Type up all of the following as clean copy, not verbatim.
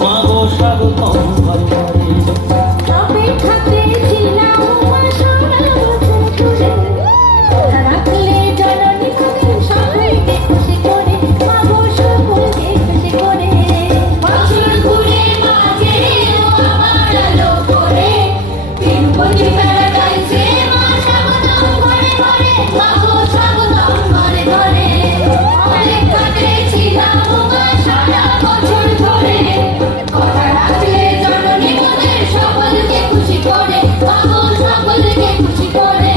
মা গো স্বাগতম ঘরে ঘরে। অপেক্ষাতে ছিলাম মা সারা বছর ধরে, রাখলে জননী তোদের সবাইকে খুশি করে, মা গো সকলকে খুশি করে। বছর ঘুরে মাঝে এলো আমার আলো করে, তিরুপতি মেলা গাইছে মা স্বাগতম ঘরে ঘরে, মা গো স্বাগতম ঘরে ঘরে। অপেক্ষাতে ছিলাম মা সারা বছর ধরে, কথা রাখলে জননী তোদের সকলকে খুশি করে, মা গো সকলকে খুশি করে।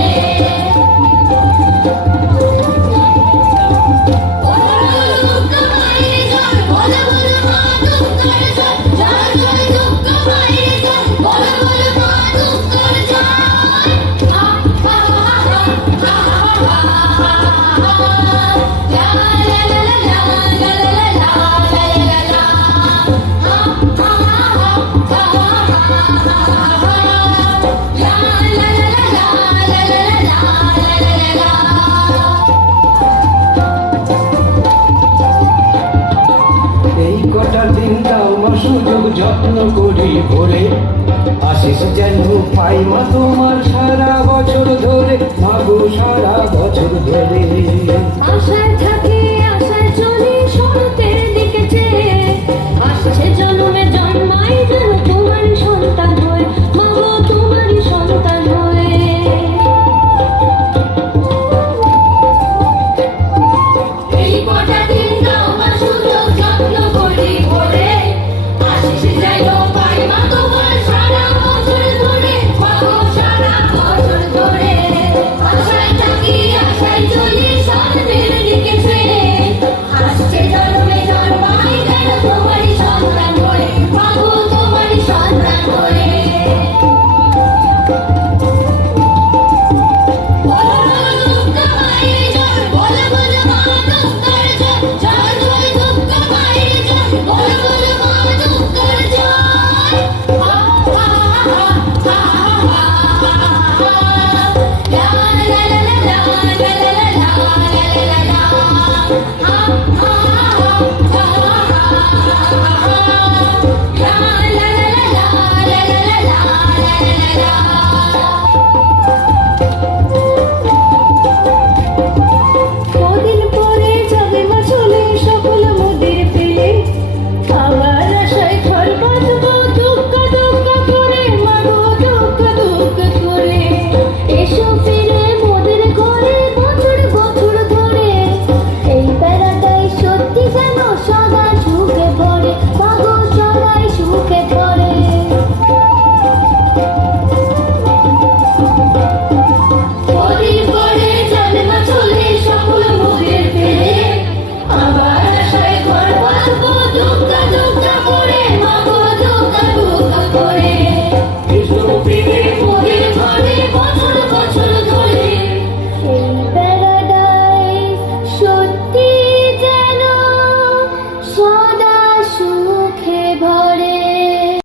এই কটা দিন দাও মা সুযোগ যত্ন করি ভরে, আশিস যেন পাই মা তোমার সারা বছর ধরে, মা গো সারা বছর ধরে। আশা